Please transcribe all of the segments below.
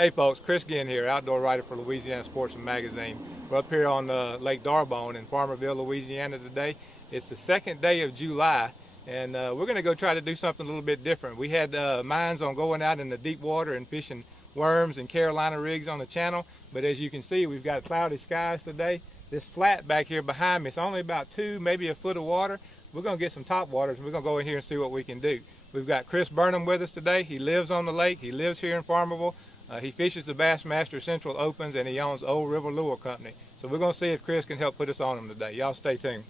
Hey folks, Chris again here, outdoor writer for Louisiana Sportsman Magazine. We're up here on Lake D'Arbonne in Farmerville, Louisiana today. It's the second day of July, and we're going to go try to do something a little bit different. We had minds on going out in the deep water and fishing worms and Carolina rigs on the channel, but as you can see, we've got cloudy skies today. This flat back here behind me, it's only about 2, maybe a foot of water. We're going to get some top waters, and we're going to go in here and see what we can do. We've got Chris Burnham with us today. He lives on the lake. He lives here in Farmerville. He fishes the Bassmaster Central Opens, and he owns Old River Lure Company. So we're going to see if Chris can help put us on them today. Y'all stay tuned.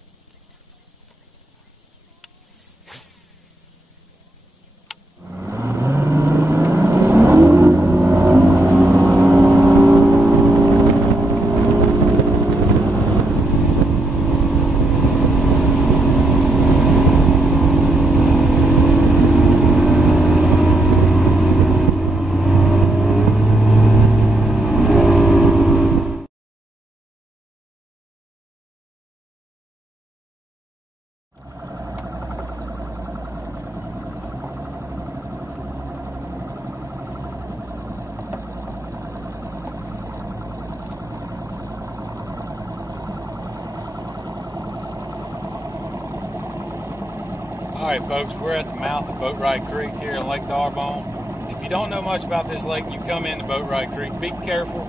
Alright folks, we're at the mouth of Boatwright Creek here in Lake D'Arbonne. If you don't know much about this lake, you come into Boatwright Creek, be careful.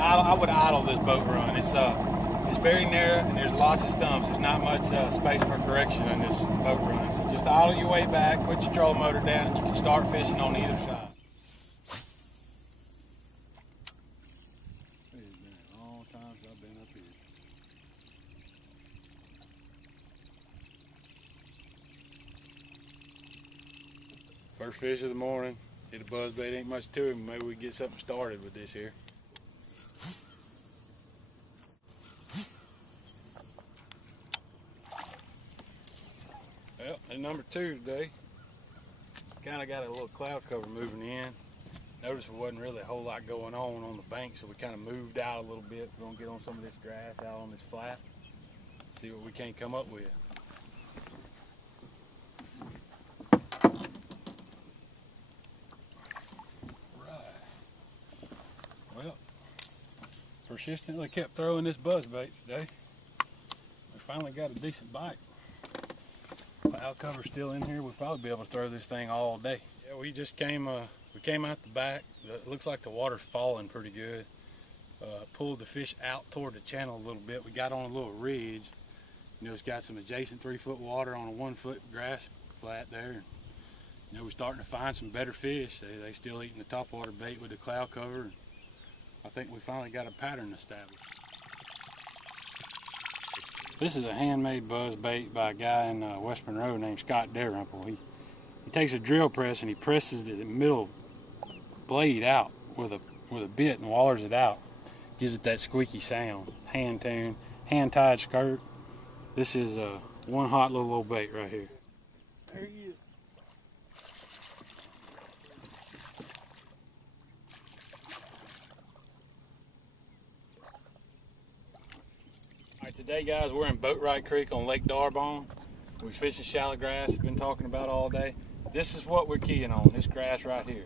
I would idle this boat run. It's very narrow and there's lots of stumps. There's not much space for correction on this boat run. So just idle your way back, put your trolling motor down, and you can start fishing on either side. It's been a long time since I've been up here. First fish of the morning, hit a buzzbait, ain't much to it, maybe we can get something started with this here. Well, and number 2 today, kind of got a little cloud cover moving in. Notice there wasn't really a whole lot going on the bank, so we kind of moved out a little bit. We're gonna get on some of this grass out on this flat, see what we can come up with. Well, persistently kept throwing this buzzbait today. We finally got a decent bite. Cloud cover's still in here. We'll probably be able to throw this thing all day. Yeah, we just came out the back. It looks like the water's falling pretty good. Pulled the fish out toward the channel a little bit. We got on a little ridge. You know, it's got some adjacent 3-foot water on a 1-foot grass flat there. You know, we're starting to find some better fish. They still eating the topwater bait with the cloud cover. I think we finally got a pattern established. This is a handmade buzz bait by a guy in West Monroe named Scott Dalrymple. He takes a drill press and he presses the middle blade out with a bit and wallers it out. Gives it that squeaky sound. Hand tuned, hand tied skirt. This is one hot little old bait right here. There he is. Today guys, we're in Boatwright Creek on Lake D'Arbonne. We're fishing shallow grass, been talking about all day. This is what we're keying on, this grass right here.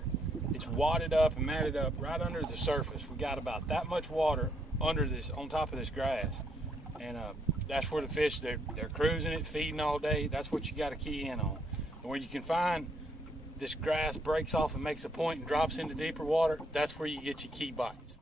It's wadded up and matted up right under the surface. We got about that much water under this, on top of this grass. And that's where the fish, they're cruising it, feeding all day. That's what you got to key in on. And where you can find this grass breaks off and makes a point and drops into deeper water, that's where you get your key bites.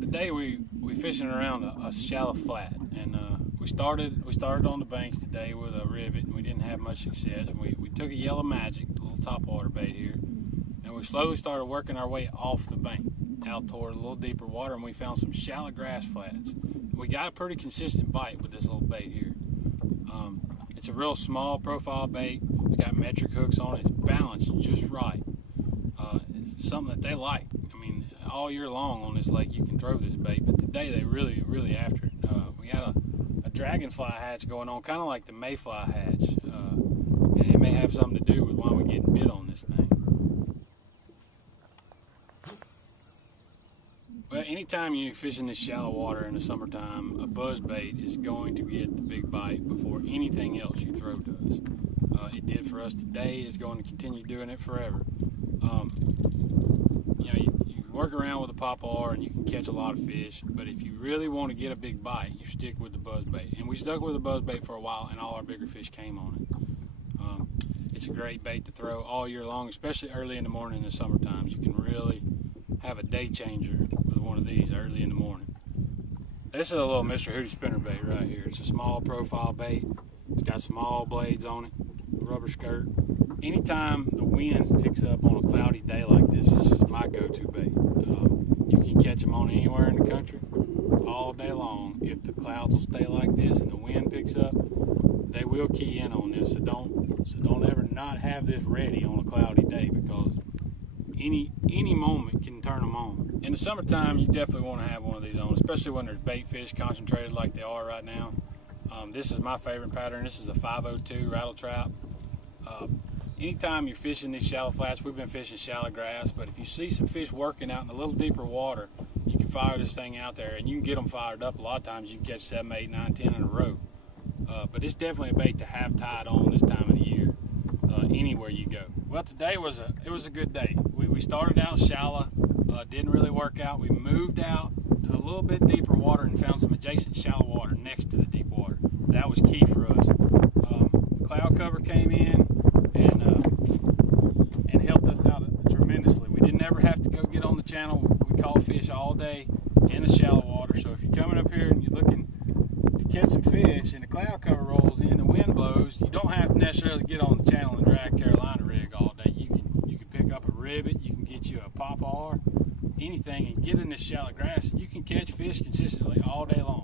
Today we fishing around a shallow flat, and we started on the banks today with a ribbit, and we didn't have much success. And we took a Yellow Magic, a little topwater bait here, and we slowly started working our way off the bank out toward a little deeper water, and we found some shallow grass flats. And we got a pretty consistent bite with this little bait here. It's a real small profile bait. It's got metric hooks on it. It's balanced just right. It's something that they like. I mean, all year long on this lake you can throw this bait, but today they really after it. We got a dragonfly hatch going on, kind of like the mayfly hatch, and it may have something to do with why we're getting bit on this thing. Well, anytime you fish in this shallow water in the summertime, a buzz bait is going to get the big bite before anything else you throw does. It did for us today. It's going to continue doing it forever. You work around with a poplar and you can catch a lot of fish, but if you really want to get a big bite, you stick with the buzz bait. And we stuck with the buzz bait for a while, and all our bigger fish came on it. It's a great bait to throw all year long, especially early in the morning in the summer times. You can really have a day changer with one of these early in the morning. This is a little Mr. Hootie spinnerbait right here. It's a small profile bait. It's got small blades on it, rubber skirt. Anytime the wind picks up on a cloudy day like this is my go-to bait. You can catch them on anywhere in the country all day long. If the clouds will stay like this and the wind picks up, they will key in on this. So don't ever not have this ready on a cloudy day, because any moment can turn them on. In the summertime, you definitely want to have one of these on, especially when there's bait fish concentrated like they are right now. This is my favorite pattern. This is a 502 rattle trap. Anytime you're fishing these shallow flats, we've been fishing shallow grass, but if you see some fish working out in a little deeper water, you can fire this thing out there and you can get them fired up. A lot of times you can catch 7, 8, 9, 10 in a row. But it's definitely a bait to have tied on this time of the year, anywhere you go. Well, today was a good day. We started out shallow, didn't really work out. We moved out to a little bit deeper water and found some adjacent shallow water next to the deep water. That was key for us. Cloud cover came in and helped us out tremendously. We didn't ever have to go get on the channel. We caught fish all day in the shallow water. So if you're coming up here and you're looking to catch some fish and the cloud cover rolls in, the wind blows, you don't have to necessarily get on the channel and drag Carolina rig all day. You can pick up a ribbit, you can get you a poplar, anything, and get in this shallow grass, and you can catch fish consistently all day long.